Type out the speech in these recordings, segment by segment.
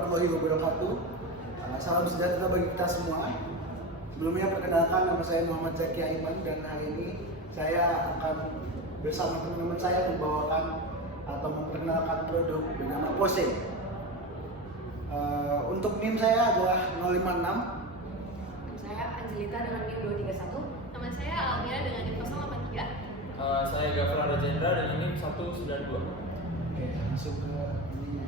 warahmatullahi wabarakatuh. Salam sejahtera bagi kita semua. Sebelumnya perkenalkan, nama saya Muhammad Zaki Aiman dan hari ini saya akan bersama teman-teman saya membawakan atau memperkenalkan produk bernama Pose. Untuk NIM saya adalah 056. Saya Angelita dengan NIM 231. Teman saya Almira dengan NIM 083. Saya Gafar Rajendra dengan NIM 192. Oke, langsung ke ini.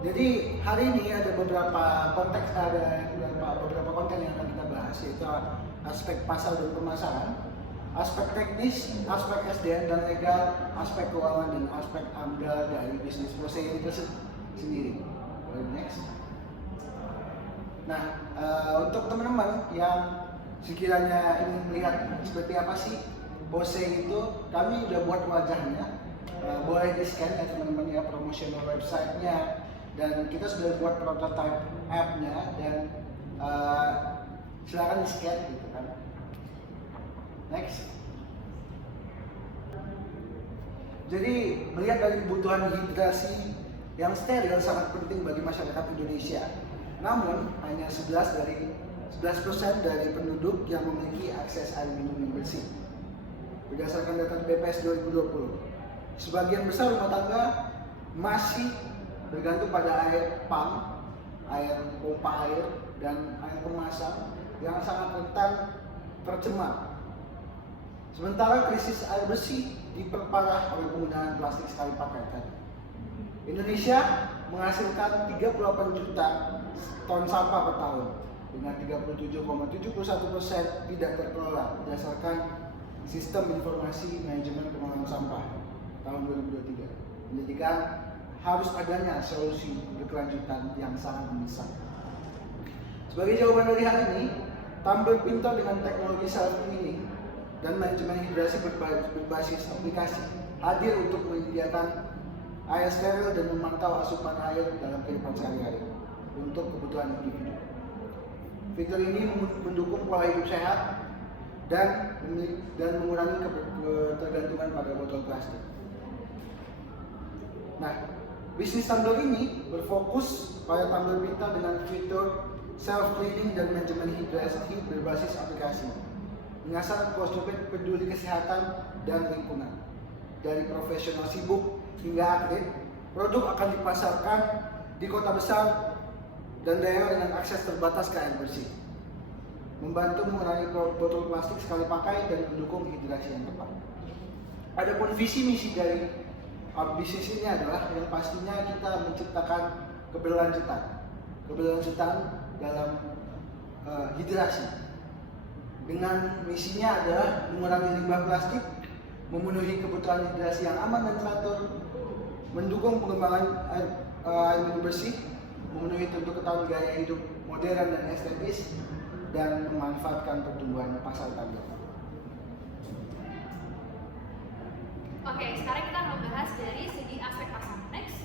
Jadi hari ini ada beberapa konteks, beberapa konten yang akan kita bahas, yaitu aspek pasar dan pemasaran, aspek teknis, aspek SDM dan legal, aspek keuangan dan aspek AMDAL dari bisnis Pose ini sendiri. Next. Nah, untuk teman-teman yang sekiranya ingin melihat seperti apa sih Pose itu, kami udah buat wajahnya. Boleh di scan ya teman-teman ya, promotional website-nya, dan kita sudah buat prototype app-nya, dan silakan di scan gitu kan. Next. Jadi melihat dari kebutuhan hidrasi yang steril sangat penting bagi masyarakat Indonesia. Namun hanya 11% dari penduduk yang memiliki akses air minum yang bersih. Berdasarkan data BPS 2020, sebagian besar rumah tangga masih bergantung pada air pump, air pompa air, dan air kemasan yang sangat rentan tercemar. Sementara krisis air bersih diperparah oleh penggunaan plastik sekali pakai tadi. Indonesia menghasilkan 38 juta ton sampah per tahun dengan 37,71% tidak terkelola berdasarkan Sistem Informasi Manajemen Pengelolaan Sampah tahun 2023, menjadikan harus adanya solusi berkelanjutan yang sangat mendesak. Sebagai jawaban dari hal ini, Tumbler pintar dengan teknologi self-cleaning dan manajemen hidrasi berbasis aplikasi hadir untuk menyediakan air steril dan memantau asupan air dalam kehidupan sehari-hari untuk kebutuhan individu. Fitur ini mendukung pola hidup sehat dan mengurangi ketergantungan pada botol plastik. Nah, bisnis Tumbler ini berfokus pada tumbler pintar dengan fitur self-cleaning dan manajemen hidrasi berbasis aplikasi. Menyasar konsumen peduli kesehatan dan lingkungan. Dari profesional sibuk hingga atlet, produk akan dipasarkan di kota besar dan daerah dengan akses terbatas ke air bersih, membantu mengurangi botol plastik sekali pakai dan mendukung hidrasi yang tepat. Adapun visi misi dari bisnis ini adalah yang pastinya kita menciptakan keberlanjutan dalam hidrasi. Dengan misinya adalah mengurangi limbah plastik, memenuhi kebutuhan hidrasi yang aman dan teratur, mendukung pengembangan air minum bersih, memenuhi tuntutan gaya hidup modern dan estetis, dan memanfaatkan pertumbuhan pasar Tumbler. Oke, sekarang kita akan membahas dari segi aspek pasar. Next.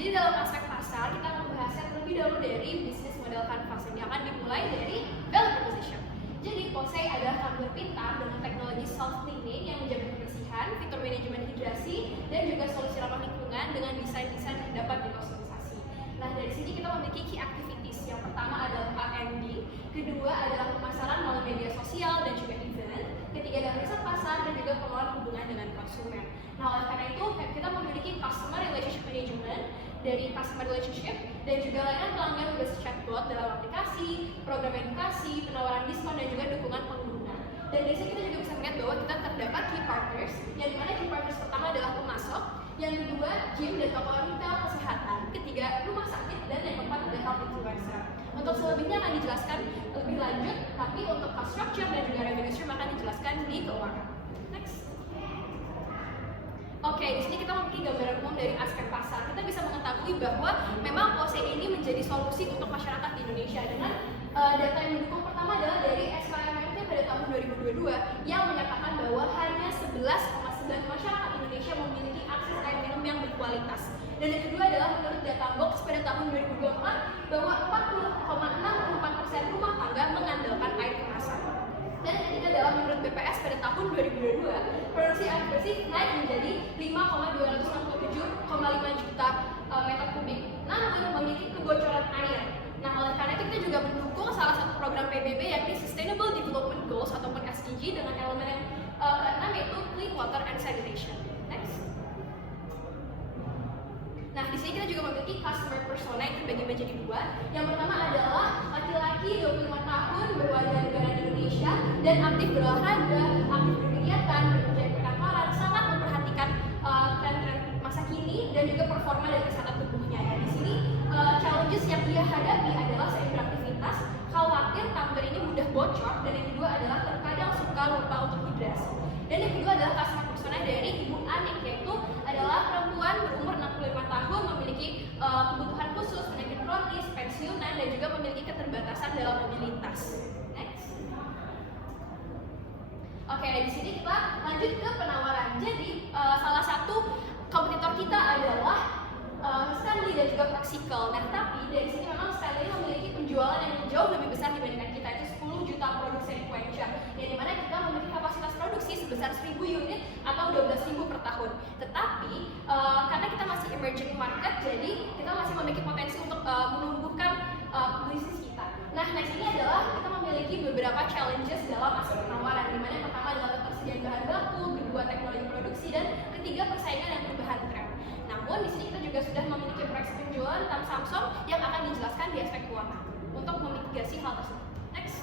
Jadi dalam aspek pasar kita akan membahasnya terlebih dahulu dari bisnis model kanvas yang akan dimulai dari value proposition. Jadi Pose adalah tumbler pintar dengan teknologi self-cleaning yang menjaga kebersihan, fitur manajemen hidrasi, dan juga solusi ramah lingkungan dengan desain-desain yang dapat dikustomisasi. Nah, dari sini kita memiliki key activities. Yang pertama adalah R&D, kedua adalah pemasaran melalui media sosial dan juga event, ketiga adalah riset pasar dan juga pengelolaan hubungan dengan konsumen. Nah, oleh karena itu kita memiliki customer relationship management dari customer relationship dan juga layanan pelanggan berbasis chatbot dalam aplikasi, program edukasi, penawaran diskon dan juga dukungan pengguna. Dan dari sini kita juga bisa melihat bahwa kita terdapat key partners, yang dimana key partners pertama adalah pemasok, yang kedua gym dan toko retail kesehatan, ketiga rumah sakit, dan yang keempat adalah health influencer. Untuk selebihnya akan dijelaskan lebih lanjut, tapi untuk cost structure dan juga revenue stream akan dijelaskan di keuangan. Next. Oke, di sini kita memiliki gambaran umum dari aspek pasar. Kita bisa mengetahui bahwa memang Pose ini menjadi solusi untuk masyarakat di Indonesia dengan data yang mendukung. Pertama adalah dari SKMMT pada tahun 2022 yang menyatakan bahwa hanya 11,9 masyarakat Indonesia memiliki akses air minum yang berkualitas. Dan yang kedua adalah menurut data Box pada tahun 2024 bahwa 40,64% rumah tangga mengandalkan air kemasan. Dan yang ketiga adalah menurut BPS pada tahun 2022 produksi air bersih naik menjadi 5,267,5 juta juga mendukung salah satu program PBB yakni Sustainable Development Goals ataupun SDG dengan elemen yang keenam yaitu Clean Water and Sanitation. Next. Nah, di sini kita juga memiliki customer persona yang terbagi menjadi dua. Yang pertama adalah laki-laki 25 tahun berwarga negara Indonesia dan aktif berolahraga, aktif berkegiatan, bekerja di perkantoran, sangat memperhatikan tren-tren masa kini dan juga performa dan kesehatan tubuhnya. Ya, di sini challenges yang dia hadapi adalah sering beraktivitas, khawatir tumbler ini mudah bocor, dan yang kedua adalah terkadang suka lupa untuk hidrasi. Dan yang kedua adalah customer persona dari Ibu Anik, yaitu adalah perempuan berumur 65 tahun memiliki kebutuhan khusus, penyakit kronis, pensiunan, dan juga memiliki keterbatasan dalam mobilitas. Next. Oke, di sini kita lanjut ke penawaran. Jadi salah satu kompetitor kita adalah Stanley dan juga Proxical. Nah, tapi dari sini memang Stanley memiliki penjualan yang jauh lebih besar dibandingkan kita, itu 10 juta produksi sequential, yang dimana kita memiliki kapasitas produksi sebesar 1000 unit atau 12.000 per tahun. Tetapi karena kita masih emerging market, jadi kita masih memiliki potensi untuk menumbuhkan bisnis kita. Nah, next ini adalah kita memiliki beberapa challenges dalam aspek penawaran, dimana yang pertama adalah ketersediaan bahan baku, kedua teknologi produksi, dan ketiga persaingan dan perubahan tren. Namun di sini kita juga sudah memiliki proyeksi penjualan tentang Samsung yang akan dijelaskan di aspek keuangan untuk memitigasi hal tersebut. Next.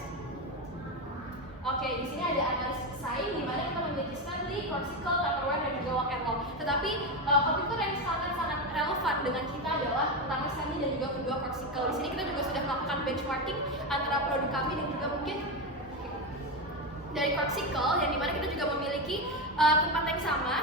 Oke, di sini ada analisis pesaing di mana kita memiliki Stanley, Proxical, Tupperware, dan juga Walk and Walk. Tetapi kompetitor yang sangat-sangat relevan dengan kita adalah pertama Stanley dan juga kedua Proxical. Di sini kita juga sudah melakukan benchmarking antara produk kami dan juga mungkin dari Proxical, yang dimana kita juga memiliki tempat yang sama.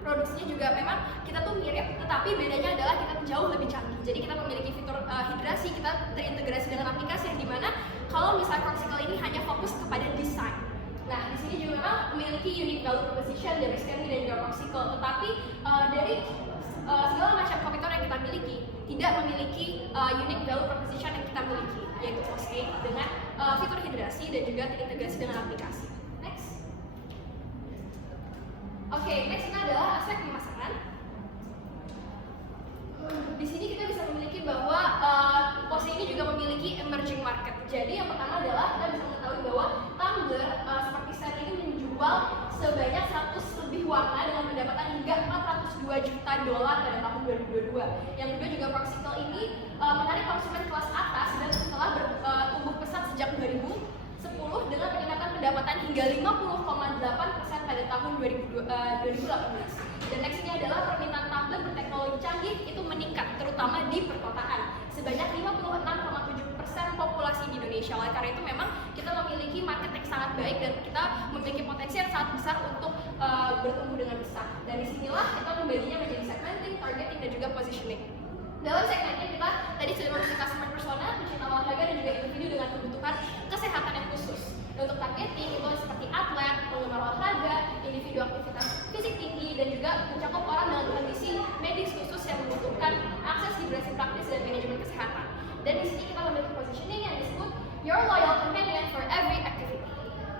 Produksinya juga memang kita tuh mirip, tetapi bedanya adalah kita jauh lebih canggih. Jadi kita memiliki fitur hidrasi, kita terintegrasi dengan aplikasi yang dimana kalau misalnya Proxical ini hanya fokus kepada desain. Nah, di sini juga memang memiliki unique value proposition dari Stanley dan juga Proxical, tetapi dari segala macam kompetitor yang kita miliki tidak memiliki unique value proposition yang kita miliki, yaitu Postgate dengan fitur hidrasi dan juga terintegrasi dengan aplikasi. Oke, next ini adalah aspek pemasaran. Di sini kita bisa memiliki bahwa Pose ini juga memiliki emerging market. Jadi yang pertama adalah kita bisa mengetahui bahwa tumbler seperti set ini menjual sebanyak 100 lebih warna dengan pendapatan hingga 402 juta dolar pada tahun 2022. Yang kedua juga Proxical ini menarik konsumen kelas atas dan setelah bertumbuh pesat sejak 2010 dengan peningkatan pendapatan hingga 50,8% pada tahun 2018. Dan next ini adalah permintaan tumbler berteknologi canggih itu meningkat, terutama di perkotaan, sebanyak 56,7% populasi di Indonesia. Oleh karena itu memang kita memiliki market yang sangat baik dan kita memiliki potensi yang sangat besar untuk bertumbuh dengan besar. Dari sinilah kita membaginya menjadi segmenting, targeting, dan juga positioning. Dalam segmennya kita tadi sudah memiliki customer persona, pencinta olahraga, dan juga individu dengan kebutuhan kesehatan yang khusus. Untuk targeting itu seperti atlet, penggemar olahraga, individu aktivitas fisik tinggi, dan juga mencakup orang dengan kondisi medis khusus yang membutuhkan akses hidrasi praktis dan manajemen kesehatan. Dan di sini kita memiliki positioning yang disebut Your Loyal Companion for Every Activity.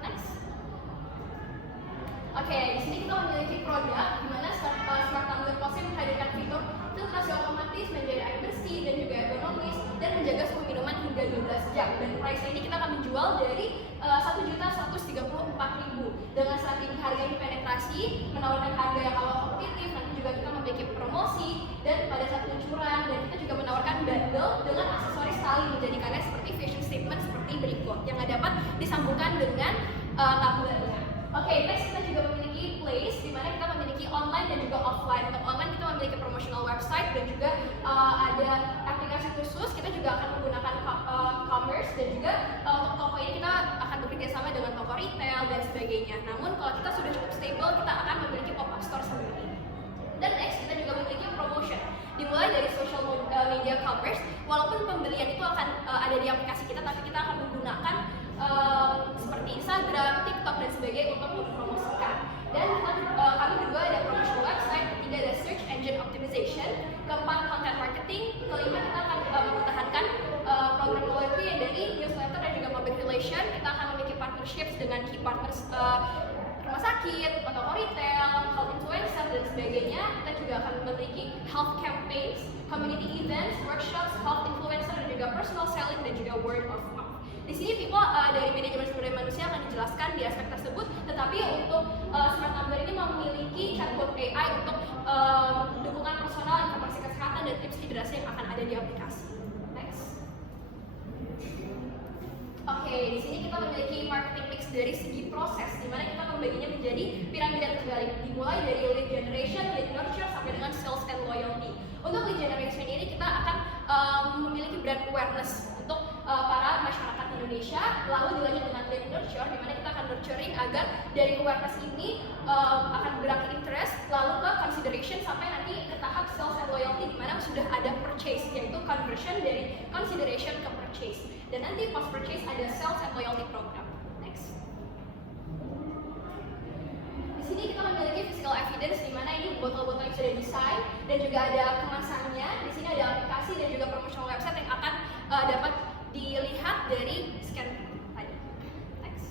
Next. Oke, di sini kita memiliki produk di mana Smart Tumbler Pose menghadirkan fitur filtrasi otomatis, menjadi air bersih dan juga ergonomis, dan menjaga suhu minuman hingga 12 jam. Dan price ini kita akan menjual dari 1.134.000 dengan strategi harga yang penetrasi, menawarkan harga yang awal kompetitif. Nanti juga kita memiliki promosi dan pada saat peluncuran, dan kita juga menawarkan bundle dengan aksesoris tali menjadikannya seperti fashion statement seperti berikut yang dapat disambungkan dengan tumblernya. Oke, next kita juga memiliki place di mana kita memiliki online dan juga offline. Untuk online kita memiliki promotional website dan juga ada aplikasi khusus. Kita juga akan menggunakan commerce dan juga untuk toko ini kita akan bekerja sama dengan toko retail dan sebagainya. Namun kalau kita sudah cukup stable, kita akan memiliki pop-up store sendiri. Dan next kita juga memiliki promotion. Dimulai dari social media commerce. Walaupun pembelian itu akan ada di aplikasi kita, tapi kita akan menggunakan seperti Instagram, TikTok, dan sebagainya untuk mempromosikan. Dan kami kedua ada promotional website, ketiga ada search engine optimization, keempat content marketing, kelima kita akan mempertahankan program loyalty yang dari newsletter dan juga public relation. Kita akan memiliki partnerships dengan key partners rumah sakit, toko retail, health influencer, dan sebagainya. Kita juga akan memiliki health campaigns, community events, workshops, health influencer, dan juga juga personal selling dan juga word of mouth. Di sini people dari manajemen sumber daya manusia akan dijelaskan di aspek tersebut, tetapi untuk Smart Tumbler ini memiliki chatbot AI untuk dukungan personal, informasi kesehatan, dan tips hidrasi yang akan ada di aplikasi. Next. Oke, di sini kita memiliki marketing mix dari segi proses, di mana kita membaginya menjadi piramida terbalik, dimulai dari lead generation, lead nurture, sampai dengan sales and loyalty. Untuk lead generation ini kita akan memiliki brand awareness untuk para masyarakat Indonesia, lalu dilanjut dengan lead nurture, di mana kita akan nurturing agar dari awareness ini akan bergerak ke interest, lalu ke consideration, sampai nanti ke tahap sales and loyalty, di mana sudah ada purchase, yaitu conversion dari consideration ke purchase. Dan nanti post purchase ada sales and loyalty program. Next. Di sini kita memiliki physical evidence, di mana ini botol-botol yang sudah desain dan juga ada kemasannya. Di sini ada aplikasi dan juga promotional website yang akan dapat dilihat dari scan tadi. Next.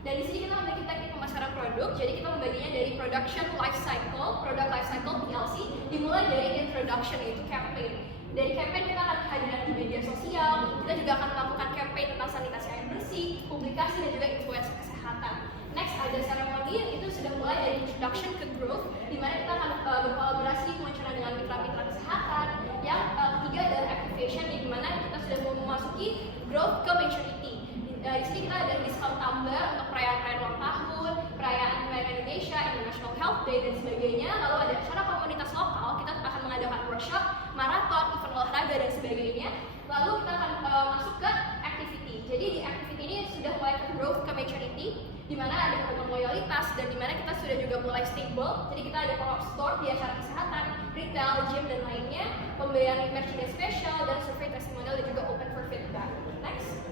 Dan di sini kita memiliki teknik pemasaran produk. Jadi kita membaginya dari production life cycle, product life cycle PLC, dimulai dari introduction, yaitu campaign. Dari campaign kita akan hadir di media sosial, kita juga akan melakukan campaign tentang sanitasi air bersih, publikasi, dan juga influencer kesehatan. Next ada seremoni, itu sudah mulai dari introduction ke growth, di mana kita akan berkolaborasi kemajuan dengan mitra-mitra kesehatan. Yang ketiga adalah activation, di mana kita sudah memasuki growth ke maturity. Di sini kita ada discount tumbler untuk perayaan ulang tahun, perayaan American Indonesia, International Health Day, dan sebagainya. Lalu ada acara komunitas lokal, kita akan mengadakan workshop, maraton, event olahraga, dan sebagainya. Lalu kita akan masuk ke activity. Jadi di activity ini sudah mulai ke growth ke maturity, di mana ada program loyalitas, dan di mana kita sudah juga mulai stable. Jadi kita ada pop-up store di acara kesehatan, retail, gym, dan lainnya, pembelian merchandise special, dan survei testimonial, dan juga open for feedback. Next.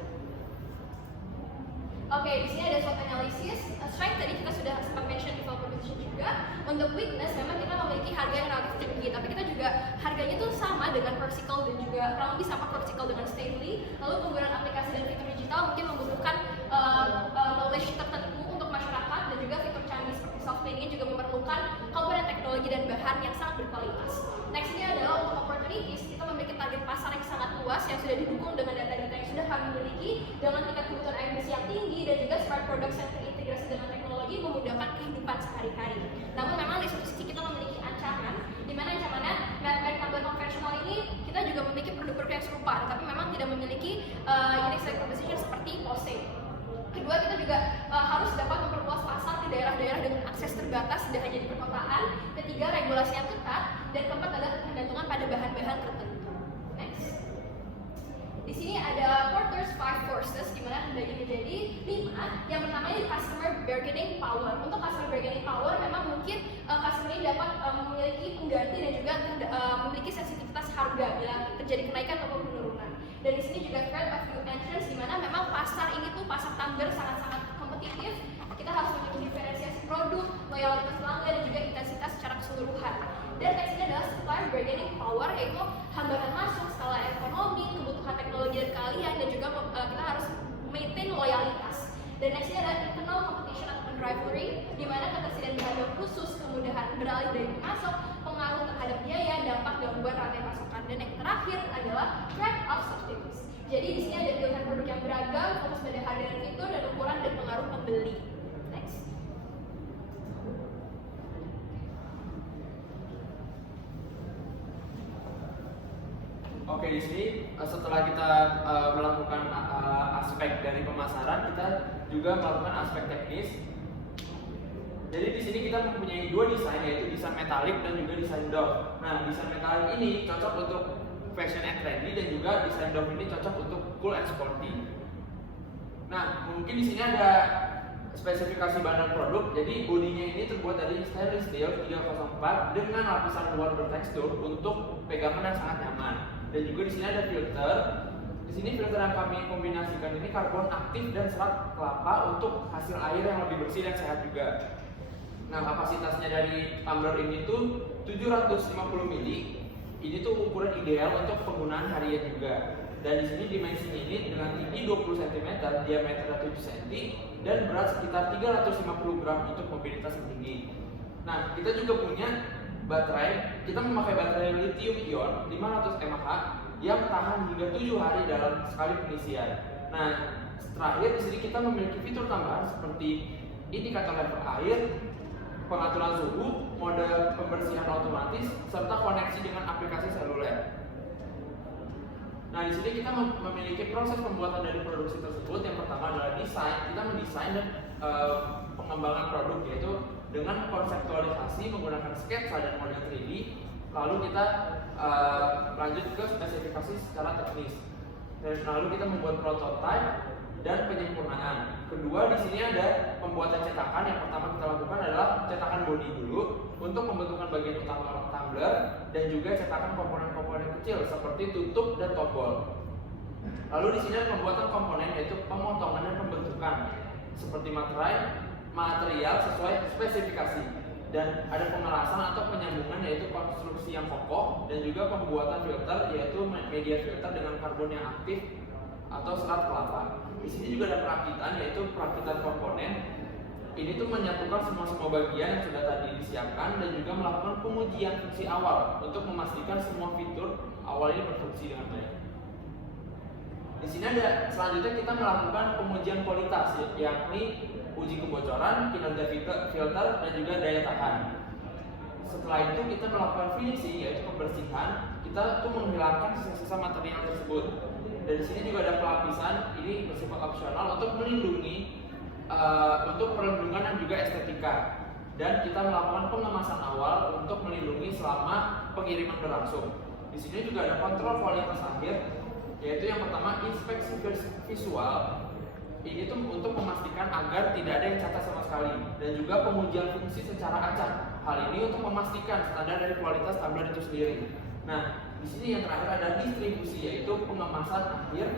Oke, di sini ada SWOT analysis. Strength tadi kita sudah sempat mention di value proposition juga. Untuk weakness memang kita memiliki harga yang relatif tinggi, tapi kita juga harganya tuh sama dengan Corpsicle dan juga kurang lebih sama Corpsicle dengan Stanley. Lalu penggunaan aplikasi dan fitur digital mungkin membutuhkan knowledge tertentu untuk masyarakat, dan juga fitur canggih seperti soft landing juga memerlukan komponen teknologi dan bahan yang sangat berkualitas. Next ini adalah untuk opportunities. Kita memiliki target pasar yang sangat luas yang sudah didukung dengan data-data yang sudah kami miliki, dengan tingkat kebutuhan air bersih yang tinggi, dan juga smart products yang terintegrasi dengan teknologi memudahkan kehidupan sehari-hari. Namun memang di satu sisi kita memiliki ancaman, di mana ancamannya merek tumbler konvensional ini kita juga memiliki produk-produk yang serupa, tetapi memang tidak memiliki unique selling proposition seperti Pose. Kedua, kita juga harus dapat memperluas pasar di daerah-daerah dengan akses terbatas, tidak hanya di perkotaan. Ketiga, regulasi yang ketat. Dan keempat adalah ketergantungan pada bahan-bahan tertentu. Next. Di sini ada Porter's 5 Forces, di mana terbagi menjadi 5. Yang pertama ini customer bargaining power. Untuk customer bargaining power, memang mungkin customer ini dapat memiliki pengganti dan juga memiliki sensitivitas harga bila terjadi kenaikan ataupun penurunan. Dan di sini juga threat of new entrance, di mana memang pasar ini tuh pasar tumbler sangat-sangat kompetitif. Kita harus memiliki diferensiasi produk, loyalitas pelanggan, dan juga intensitas secara keseluruhan. Dan next ini adalah supplier bargaining power, yaitu hambatan masuk, skala ekonomi, kebutuhan teknologi dan keahlian, dan juga kita harus maintain loyalitas. Dan next ini adalah internal competition atau rivalry, di mana ketersediaan bahan khusus, kemudahan beralih dari pemasok, pengaruh terhadap biaya, dampak gangguan rantai pasokan. Dan yang terakhir adalah threat of substitutes. Jadi di sini ada pilihan produk yang beragam, fokus pada harga dan fitur, dan ukuran dan pengaruh pembeli. Next. Oke, di sini setelah kita melakukan aspek dari pemasaran, kita juga melakukan aspek teknis. Jadi di sini kita mempunyai dua desain, yaitu desain metalik dan juga desain doff. Nah, desain metalik ini cocok untuk fashion and trendy, dan juga desain doff ini cocok untuk cool and sporty. Nah, mungkin di sini ada spesifikasi bahan produk. Jadi bodinya ini terbuat dari stainless steel 304 dengan lapisan luar bertekstur untuk pegangan yang sangat nyaman. Dan juga di sini ada filter. Di sini filter yang kami kombinasikan ini karbon aktif dan serat kelapa untuk hasil air yang lebih bersih dan sehat juga. Nah, kapasitasnya dari tumbler ini tuh 750 ml. Ini tuh ukuran ideal untuk penggunaan harian juga. Dan di sini dimensinya ini dengan tinggi 20 cm, diameter 7 cm, dan berat sekitar 350 gram untuk mobilitas yang tinggi. Nah, kita juga punya baterai. Kita memakai baterai lithium ion 500 mAh yang tahan hingga 7 hari dalam sekali pengisian. Nah, terakhir di sini kita memiliki fitur tambahan seperti indikator level air, pengaturan suhu, mode pembersihan otomatis, serta koneksi dengan aplikasi seluler. Nah, di sini kita memiliki proses pembuatan dari produksi tersebut. Yang pertama adalah desain. Kita mendesain dan pengembangan produk, yaitu dengan konseptualisasi menggunakan sketsa dan model 3D. Lalu kita lanjut ke spesifikasi secara teknis. Dan lalu kita membuat prototipe dan penyempurnaan. Kedua, di sini ada pembuatan cetakan. Yang pertama kita lakukan adalah cetakan bodi dulu untuk pembentukan bagian utama tumbler dan juga cetakan komponen-komponen kecil seperti tutup dan tombol. Lalu di sini ada pembuatan komponen, yaitu pemotongan dan pembentukan seperti material sesuai spesifikasi, dan ada pengelasan atau penyambungan, yaitu konstruksi yang kokoh, dan juga pembuatan filter, yaitu media filter dengan karbon yang aktif atau serat kelapa. Di sini juga ada perakitan, yaitu perakitan komponen. Ini tuh menyatukan semua bagian yang sudah tadi disiapkan dan juga melakukan pengujian fungsi awal untuk memastikan semua fitur awal ini berfungsi dengan baik. Di sini ada selanjutnya kita melakukan pengujian kualitas, yakni uji kebocoran, kinerja filter, dan juga daya tahan. Setelah itu kita melakukan finishing, yaitu pembersihan. Kita tuh menghilangkan sisa-sisa material tersebut. Dan di sini juga ada pelapisan, ini bersifat opsional untuk melindungi, untuk perlindungan dan juga estetika. Dan kita melakukan pengemasan awal untuk melindungi selama pengiriman berlangsung. Di sini juga ada kontrol kualitas akhir, yaitu yang pertama inspeksi visual. Ini tuh untuk memastikan agar tidak ada yang cacat sama sekali, dan juga pengujian fungsi secara acak. Hal ini untuk memastikan standar dari kualitas tumbler itu sendiri. Nah, di sini yang terakhir ada distribusi, yaitu pengemasan akhir.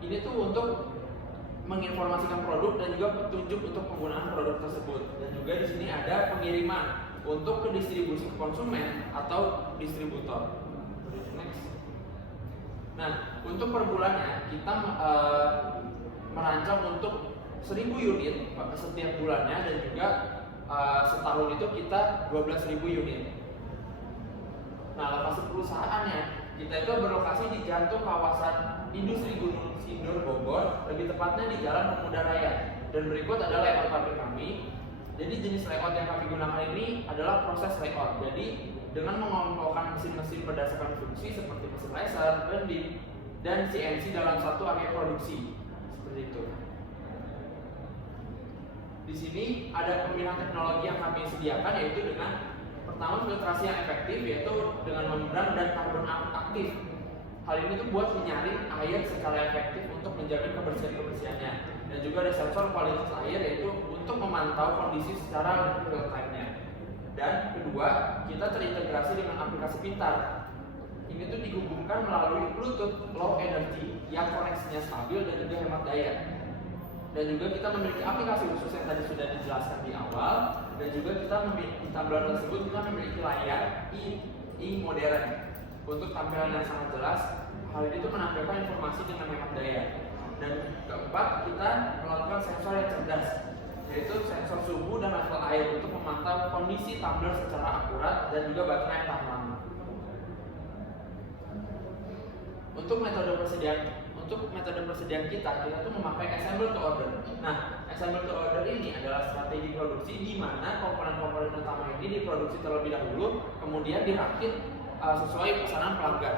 Ini tuh untuk menginformasikan produk dan juga petunjuk untuk penggunaan produk tersebut. Dan juga di sini ada pengiriman untuk ke distribusi ke konsumen atau distributor. Next. Nah, untuk per bulannya kita merancang untuk 1000 unit setiap bulannya, dan juga setahun itu kita 12.000 unit. Nah, lokasi perusahaannya kita itu berlokasi di jantung kawasan industri Gunung Sindur, Bogor, lebih tepatnya di Jalan Pemuda Raya. Dan berikut adalah layout pabrik kami. Jadi jenis layout yang kami gunakan ini adalah proses layout. Jadi dengan mengelompokkan mesin-mesin berdasarkan fungsi seperti mesin laser, bending, dan CNC dalam satu area produksi. Seperti itu. Di sini ada pemilihan teknologi yang kami sediakan, yaitu dengan pertama filtrasi yang efektif, yaitu dengan membran dan karbon aktif. Hal ini tuh buat menyaring air secara efektif untuk menjamin kebersihannya. Dan juga ada sensor kualitas air, yaitu untuk memantau kondisi secara real time-nya. Dan kedua, kita terintegrasi dengan aplikasi pintar. Ini tuh dihubungkan melalui Bluetooth Low Energy yang koneksinya stabil dan juga hemat daya. Dan juga kita memiliki aplikasi khusus yang tadi sudah dijelaskan di awal. Dan juga kita memiliki tumbler tersebut, kita memiliki layar modern untuk tampilan yang sangat jelas. Hal ini tuh menampilkan informasi dengan hemat daya. Dan keempat, kita melakukan sensor yang cerdas, yaitu sensor suhu dan level air untuk memantau kondisi tumbler secara akurat, dan juga baterai yang tahan lama. Untuk metode persediaan kita tuh memakai assemble to order. Nah, assemble to order ini adalah strategi produksi di mana komponen-komponen utama ini diproduksi terlebih dahulu, kemudian dirakit sesuai pesanan pelanggan.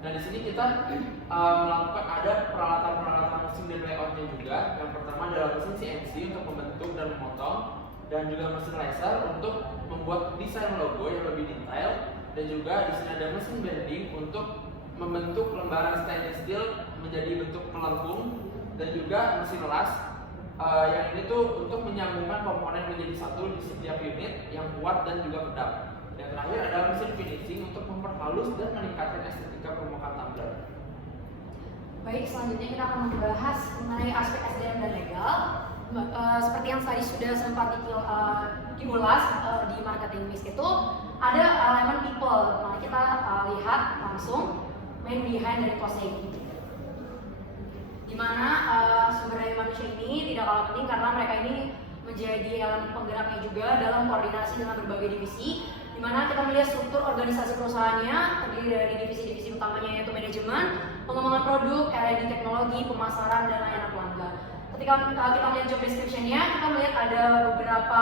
Nah, di sini kita melakukan ada peralatan mesin dan layoutnya juga. Yang pertama adalah mesin CNC untuk membentuk dan memotong, dan juga mesin laser untuk membuat desain logo yang lebih detail. Dan juga di sini ada mesin bending untuk membentuk lembaran stainless steel menjadi bentuk melengkung, dan juga mesin las yang ini tuh untuk menyambungkan komponen menjadi satu di setiap unit yang kuat dan juga kedap. Dan terakhir adalah mesin finishing untuk memperhalus dan meningkatkan estetika permukaan tumbler. Baik, selanjutnya kita akan membahas mengenai aspek SDM dan legal. Seperti yang tadi sudah sempat diulas di marketing mix itu, ada elemen people. Mari kita lihat langsung main behind dari closing. Dimana sumber daya manusia ini tidak kalah penting karena mereka ini menjadi elemen penggeraknya juga dalam koordinasi dengan berbagai divisi, di mana kita melihat struktur organisasi perusahaannya terdiri dari divisi-divisi utamanya yaitu manajemen, pengembangan produk, R&D teknologi, pemasaran, dan layanan pelanggan. Ketika kita melihat job description-nya, kita melihat ada beberapa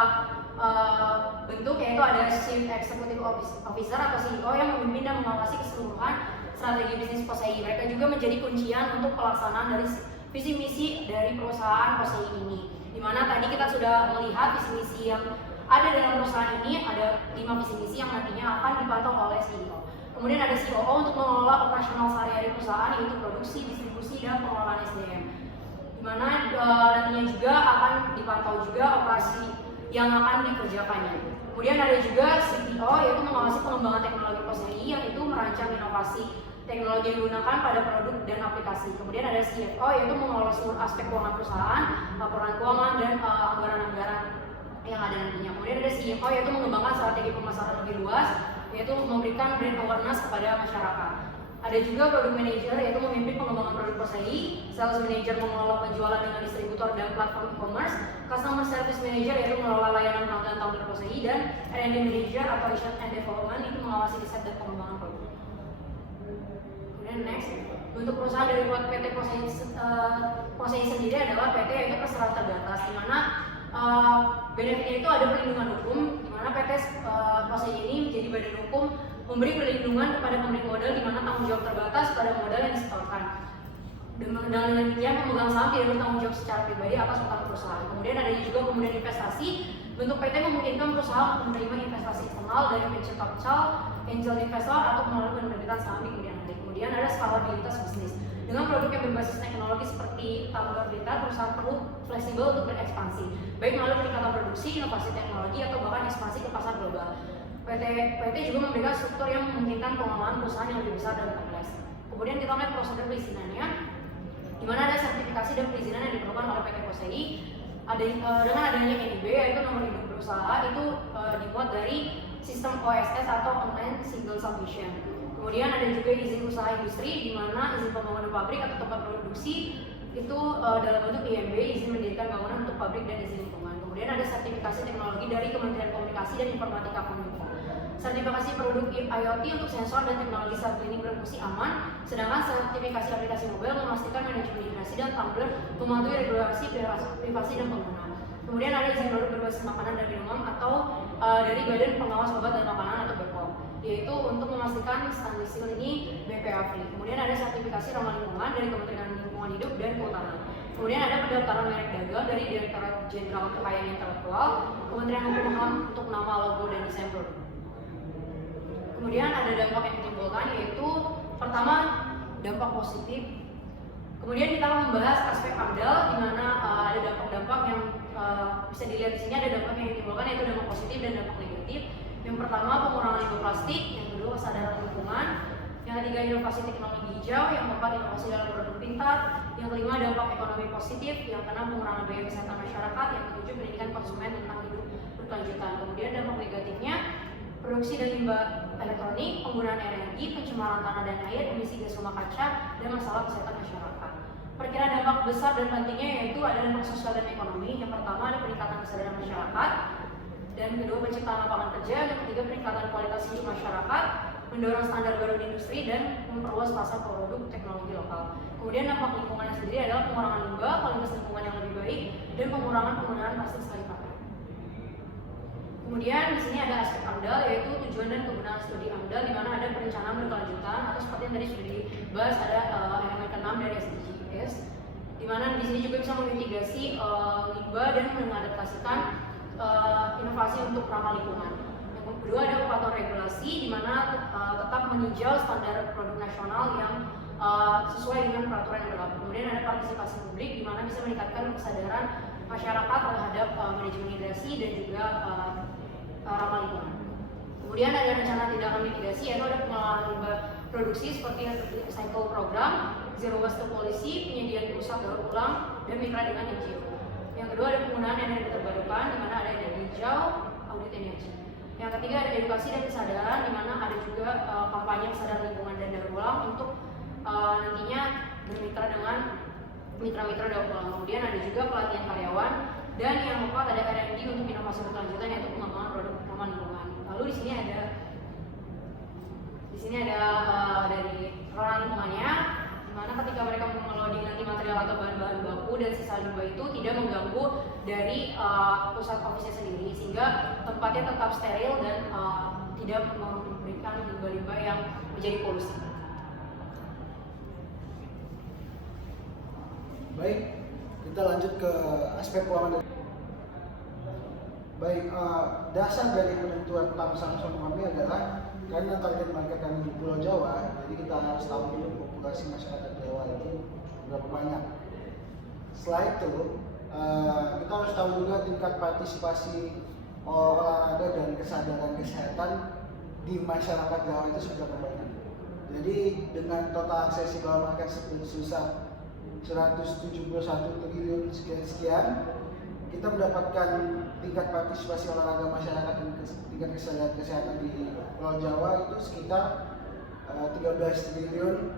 bentuk, yaitu ada Chief Executive Officer atau CEO yang memimpin dan mengawasi keseluruhan strategi bisnis POSEI. Mereka juga menjadi kuncian untuk pelaksanaan dari visi misi dari perusahaan POSEI ini. Di mana tadi kita sudah melihat visi misi yang ada dalam perusahaan ini, ada 5 visi misi yang nantinya akan dipantau oleh CEO. Kemudian ada COO untuk mengelola operasional sehari-hari perusahaan, yaitu produksi, distribusi, dan pengelolaan SDM. Di mana nantinya juga akan dipantau juga operasi yang akan dikerjakannya. Kemudian ada juga CTO, yaitu mengawasi pengembangan teknologi POSEI, yaitu merancang inovasi teknologi yang digunakan pada produk dan aplikasi. Kemudian ada CFO, yaitu mengelola seluruh aspek keuangan perusahaan, laporan keuangan, dan anggaran-anggaran yang ada nantinya. Kemudian ada CMO, yaitu mengembangkan strategi pemasaran lebih luas, yaitu memberikan brand awareness kepada masyarakat. Ada juga product manager, yaitu memimpin pengembangan produk POSEI, sales manager mengelola penjualan dengan distributor dan platform e-commerce, customer service manager yaitu mengelola layanan pelanggan tahun POSEI, dan R&D manager atau research and development itu mengawasi riset dan pengembangan produk. Kemudian next, untuk perusahaan dari PT POSEI sendiri adalah PT yaitu perserahan terbatas, di mana benefitnya itu ada perlindungan hukum, di mana PT POSEI ini menjadi badan hukum memberi perlindungan kepada pemilik modal, di mana tanggung jawab terbatas pada modal yang disetorkan. Dengan demikian pemegang saham tidak bertanggung jawab secara pribadi atas utang perusahaan. Kemudian ada juga kemudian investasi. Bentuk PT memungkinkan perusahaan untuk menerima investasi eksternal dari venture capital, angel investor, atau melalui penerbitan saham di kemudian hari. Kemudian ada skalabilitas bisnis. Dengan produk yang berbasis teknologi seperti tumbler data, perusahaan perlu fleksibel untuk berekspansi, baik melalui peningkatan produksi, inovasi teknologi, atau bahkan ekspansi ke pasar global. PT juga memberikan struktur yang memungkinkan pengelolaan perusahaan yang lebih besar dan kompleks. Kemudian kita lihat prosedur perizinannya, di mana ada sertifikasi dan perizinan yang diperlukan oleh PT POSEI. Dengan adanya NIB, yaitu nomor induk berusaha, itu dibuat dari sistem OSS atau Online Single Submission. Kemudian ada juga izin usaha industri, di mana izin pembangunan pabrik atau tempat produksi itu dalam bentuk IMB, izin mendirikan bangunan untuk pabrik dan izin lingkungan. Kemudian ada sertifikasi teknologi dari Kementerian Komunikasi dan Informatika Kominfo. Sertifikasi produk IoT untuk sensor dan teknologi saat cleaning berfungsi aman, sedangkan sertifikasi aplikasi mobile memastikan manajemen integrasi dan tumbler mematuhi regulasi privasi dan penggunaan. Kemudian ada izin produk berbasis makanan dan minuman atau dari Badan Pengawas Obat dan Makanan atau BPOM, yaitu untuk memastikan standar ini BPA free. Kemudian ada sertifikasi ramah lingkungan dari Kementerian Lingkungan Hidup dan Kehutanan. Kemudian ada pendaftaran merek dagang dari Direktorat Jenderal Kekayaan Intelektual, Kementerian Hukum dan HAM untuk nama, logo, dan desain produk. Kemudian ada dampak yang ditimbulkan, yaitu pertama dampak positif. Kemudian kita akan membahas aspek AMDAL, di mana ada dampak-dampak yang bisa dilihat di sini. Ada dampak yang ditimbulkan, yaitu dampak positif dan dampak negatif. Yang pertama pengurangan limbah plastik, yang kedua kesadaran lingkungan, yang ketiga inovasi teknologi hijau, yang keempat inovasi dalam produk pintar, yang kelima dampak ekonomi positif, yang keenam pengurangan biaya kesehatan masyarakat, yang ketujuh pendidikan konsumen tentang hidup berkelanjutan. Kemudian dampak negatifnya produksi dan limbah elektronik, penggunaan energi, pencemaran tanah dan air, emisi gas rumah kaca, dan masalah kesehatan masyarakat. Perkiraan dampak besar dan pentingnya yaitu ada dampak sosial dan ekonomi. Yang pertama ada peningkatan kesadaran masyarakat, dan kedua penciptaan lapangan kerja, yang ketiga peningkatan kualitas hidup masyarakat, mendorong standar baru di industri, dan memperluas pasar produk teknologi lokal. Kemudian dampak lingkungannya sendiri adalah pengurangan limbah, kualitas lingkungan yang lebih baik, dan pengurangan penggunaan plastik sekali pakai. Kemudian di sini ada aspek AMDAL, yaitu tujuan dan kegunaan studi AMDAL, di mana ada perencanaan berkelanjutan atau seperti yang tadi sudah dibahas, ada elemen ke-6 dari SDGs, di mana di sini juga bisa memitigasi limbah dan mengadaptasikan inovasi untuk ramah lingkungan. Yang kedua ada pemantauan regulasi, di mana tetap meninjau standar produk nasional yang sesuai dengan peraturan yang berlaku. Kemudian ada partisipasi publik, di mana bisa meningkatkan kesadaran masyarakat terhadap manajemen migrasi dan juga ramah lingkungan. Kemudian ada rencana tindakan mitigasi, yaitu ada pengelolaan limbah produksi seperti recycle program, zero waste policy, penyediaan usaha daur ulang, dan mitra dengan NGO. Yang kedua ada penggunaan energi terbarukan, di mana ada energi hijau, audit energi. Yang ketiga ada edukasi dan kesadaran, di mana ada juga kampanye kesadaran lingkungan dan daur ulang untuk nantinya bermitra dengan mitra-mitra daur ulang. Kemudian ada juga pelatihan karyawan, dan yang keempat ada R&D untuk inovasi berkelanjutan, yaitu pengembangan produk ramah lingkungan. Lalu di sini ada Di sini ada dari pengelolaan lingkungannya, di mana ketika mereka mengelola nanti material atau bahan-bahan baku dan sisa limbah itu tidak mengganggu dari pusat office sendiri, sehingga tempatnya tetap steril dan tidak memberikan limbah-limbah yang menjadi polusi. Baik, kita lanjut ke aspek keuangan. Baik, dasar dari penentuan saham kami adalah karena target market kami di Pulau Jawa, jadi kita harus tahu dulu populasi masyarakat Jawa itu berapa banyak. Setelah itu, kita harus tahu juga tingkat partisipasi olahraga dan kesadaran kesehatan di masyarakat Jawa itu seberapa banyak. Jadi dengan total aksesibel market sebesar 171 triliun sekian, kita mendapatkan tingkat partisipasi olahraga masyarakat dan tingkat kesadaran kesehatan di Pulau Jawa itu sekitar 13 triliun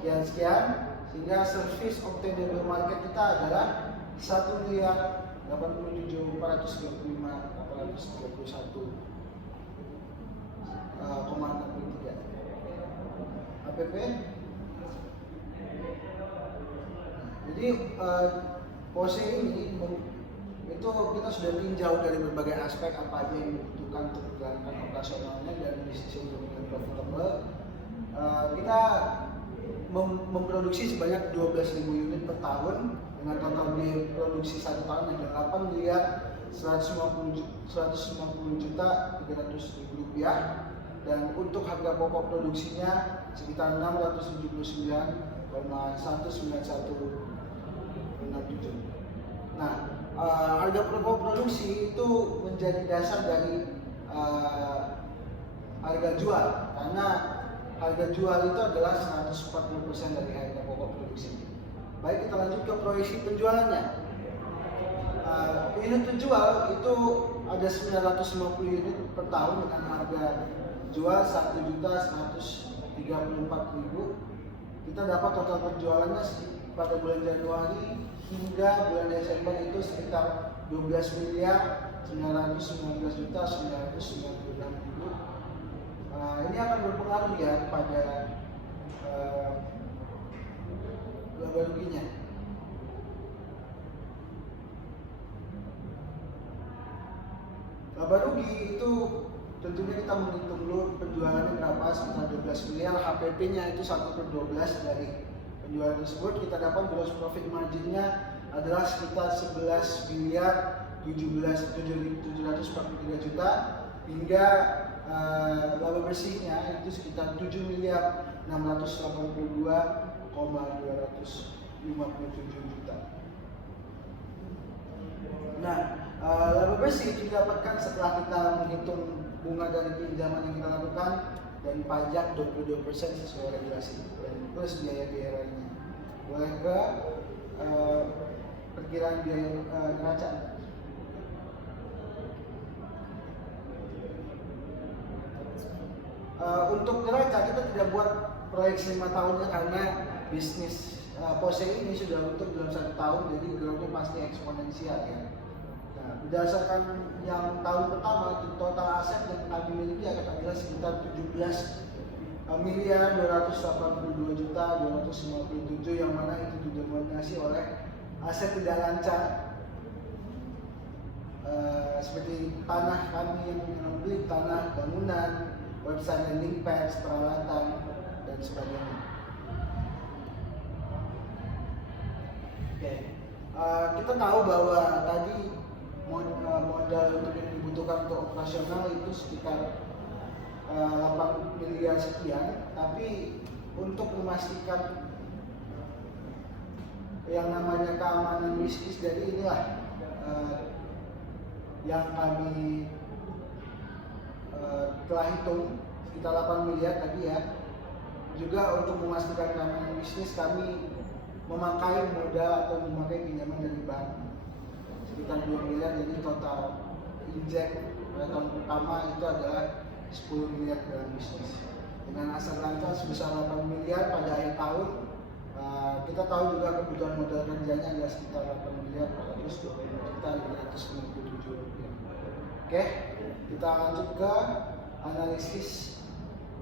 sekian, sehingga service obtainable market kita adalah 1.487.431,63 APP. Jadi pose ini itu kita sudah tinjau dari berbagai aspek apa aja yang dibutuhkan untuk menjalankan operasionalnya dan bisnis untuk menjadi profitable. Kita memproduksi sebanyak 12.000 unit per tahun dengan total biaya produksi 1 tahun adalah 8 miliar 150 juta 300 ribu rupiah, dan untuk harga pokok produksinya sekitar 679,19167. Nah, harga pokok produksi itu menjadi dasar dari harga jual, karena harga jual itu adalah 140% dari harga pokok produksi. Baik, kita lanjut ke proyeksi penjualannya. Unit penjual itu ada 950 unit per tahun dengan harga jual 1.134.000. Kita dapat total penjualannya pada bulan Januari hingga bulan Desember itu sekitar 12.919.996.000. Ini akan berpengaruh ya pada laba ruginya. Laba rugi itu tentunya kita menghitung dulu penjualannya berapa, sekitar 12 miliar, HPP-nya itu 1/12 dari penjualan tersebut. Kita dapat gross profit margin-nya adalah sekitar 11 miliar 743 juta, hingga laba bersihnya itu sekitar 7 miliar 682,257 juta. Nah, laba bersih itu didapatkan setelah kita menghitung bunga dari pinjaman yang kita lakukan dan pajak 22% sesuai regulasi, dan plus biaya-biaya lainnya. Boleh ke perkiraan biaya neraca. Untuk neraca kita tidak buat proyeksi 5 tahunnya karena bisnis pose ini sudah untuk dalam 1 tahun, jadi growth-nya pasti eksponensial ya. Nah, berdasarkan yang tahun pertama, total aset yang kami miliki adalah sekitar 17 miliar 282 juta 257, yang mana itu didominasi oleh aset tidak lancar seperti tanah kami yang beli, tanah bangunan, website landing page, peralatan, dan sebagainya. Oke. Kita tahu bahwa tadi modal untuk yang dibutuhkan untuk operasional itu sekitar 8 miliar sekian, tapi untuk memastikan yang namanya keamanan bisnis, jadi inilah yang kami telah hitung sekitar 8 miliar tadi ya. Juga untuk memastikan keamanan bisnis, kami memakai modal atau memakai pinjaman dari bank sekitar 2 miliar, jadi total injek pada tahun pertama itu adalah 10 miliar dalam bisnis. Dengan aset lancar sebesar 8 miliar pada akhir tahun, kita tahu juga kebutuhan modal kerjanya adalah sekitar 8 miliar 420 juta 597 rupiah. Oke, kita lanjut ke analisis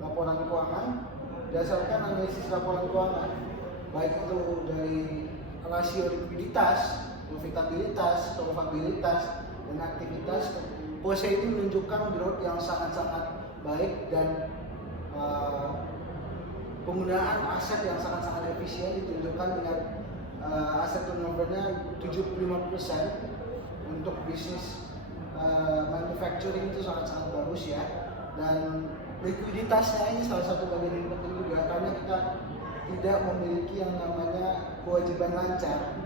laporan keuangan. Berdasarkan analisis laporan keuangan, baik itu dari rasio likuiditas, profitabilitas, solvabilitas, dan aktivitas, POSE ini menunjukkan growth yang sangat-sangat baik dan penggunaan aset yang sangat-sangat efisien ditunjukkan dengan aset turnover-nya 75%. Untuk bisnis manufacturing itu sangat-sangat bagus ya, dan likuiditasnya ini salah satu bagian yang penting juga karena kita tidak memiliki yang namanya kewajiban lancar.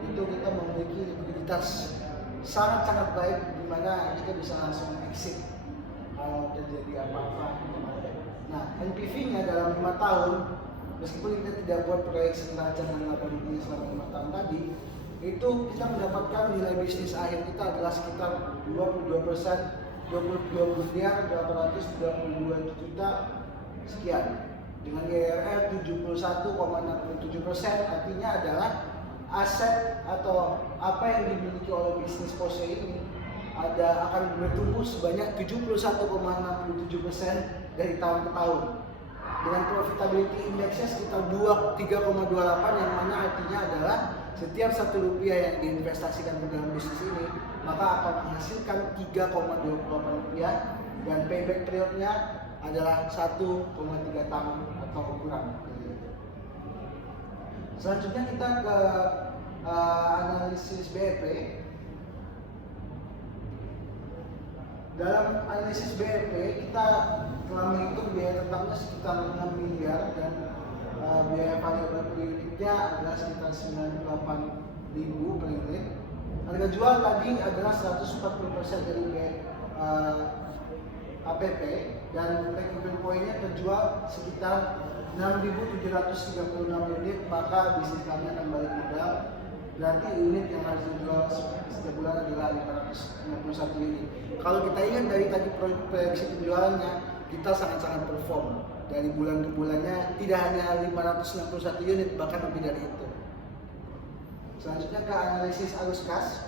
Itu kita memiliki likuiditas sangat-sangat baik di mana kita bisa langsung exit kalau terjadi apa-apa. Nah, NPV-nya dalam 5 tahun, meskipun kita tidak buat proyeksi neraca dan laba ruginya selama 5 tahun tadi, itu kita mendapatkan nilai bisnis akhir kita adalah sekitar 22%, 22 miliar 832 juta sekian. Dengan IRR 71,67%, artinya adalah aset atau apa yang dimiliki oleh bisnis POSE ini akan bertumbuh sebanyak 71,67% dari tahun ke tahun. Dengan profitability indexnya sekitar 3,28, yang mana artinya adalah setiap 1 rupiah yang diinvestasikan ke dalam bisnis ini maka akan menghasilkan 3,28 rupiah, dan payback periodnya adalah 1,3 tahun atau kurang. Selanjutnya kita ke analisis BEP. Dalam analisis BEP kita telah menghitung biaya tetapnya sekitar 6 miliar dan biaya variabel per unitnya adalah sekitar 98.000 per unit. Harga jual tadi adalah 140% dari APP, dan break-even point-nya terjual sekitar 6.736 unit, maka bisnis kami akan balik modal. Berarti unit yang harus dijual setiap bulan adalah 561 unit. Kalau kita ingat dari tadi proyeksi penjualannya, kita sangat-sangat perform. Dari bulan ke bulannya tidak hanya 561 unit, bahkan lebih dari itu. Selanjutnya ke analisis arus kas.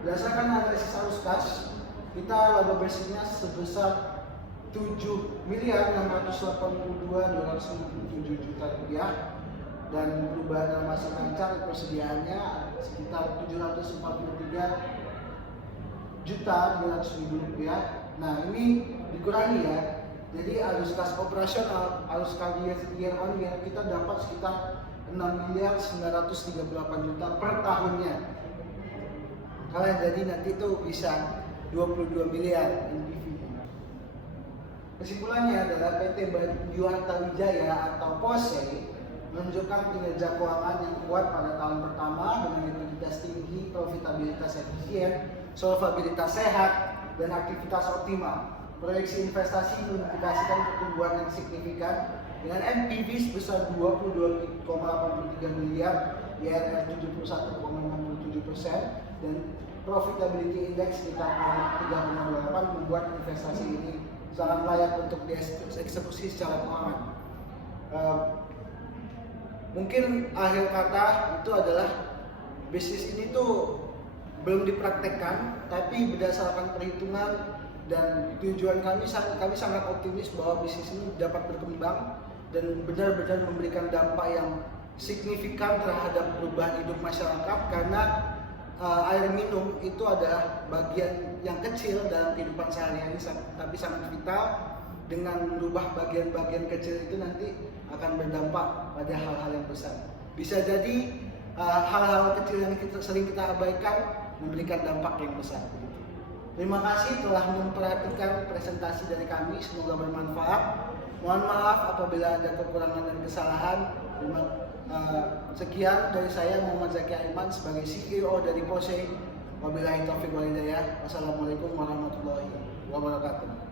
Berdasarkan analisis arus kas, kita laba bersihnya sebesar 7.682.297 juta rupiah, dan perubahan dalam aset lancar persediaannya sekitar 743.200.000 rupiah. Nah, ini dikurangi ya. Jadi arus kas operasional, arus kas year on year kita dapat sekitar 6.938 juta per tahunnya. Kalian jadi nanti itu bisa 22 miliar NPV. Kesimpulannya adalah PT Baju Harta Wijaya atau POSE menunjukkan kinerja keuangan yang kuat pada tahun pertama dengan likuiditas tinggi, profitabilitas efisien, solvabilitas sehat, dan aktivitas optimal. Proyeksi investasi mengindikasikan pertumbuhan yang signifikan dengan NPV sebesar 22,83 miliar, IRR 71,67%, dan profitability index sekitar 3,28, membuat investasi ini sangat layak untuk dieksekusi secara keuangan. Mungkin akhir kata itu adalah bisnis ini tuh belum dipraktekkan, tapi berdasarkan perhitungan dan tujuan kami sangat optimis bahwa bisnis ini dapat berkembang dan benar-benar memberikan dampak yang signifikan terhadap perubahan hidup masyarakat, karena air minum itu adalah bagian yang kecil dalam kehidupan sehari-hari tapi sangat vital. Dengan merubah bagian-bagian kecil itu nanti akan berdampak pada hal-hal yang besar. Bisa jadi hal-hal kecil yang sering kita abaikan memberikan dampak yang besar. Terima kasih telah memperhatikan presentasi dari kami, semoga bermanfaat. Mohon maaf apabila ada kekurangan dan kesalahan. Sekian dari saya, Muhammad Zaki Aiman sebagai CEO dari POSE. Wabillahi taufiq wal hidayah. Wassalamualaikum warahmatullahi wabarakatuh.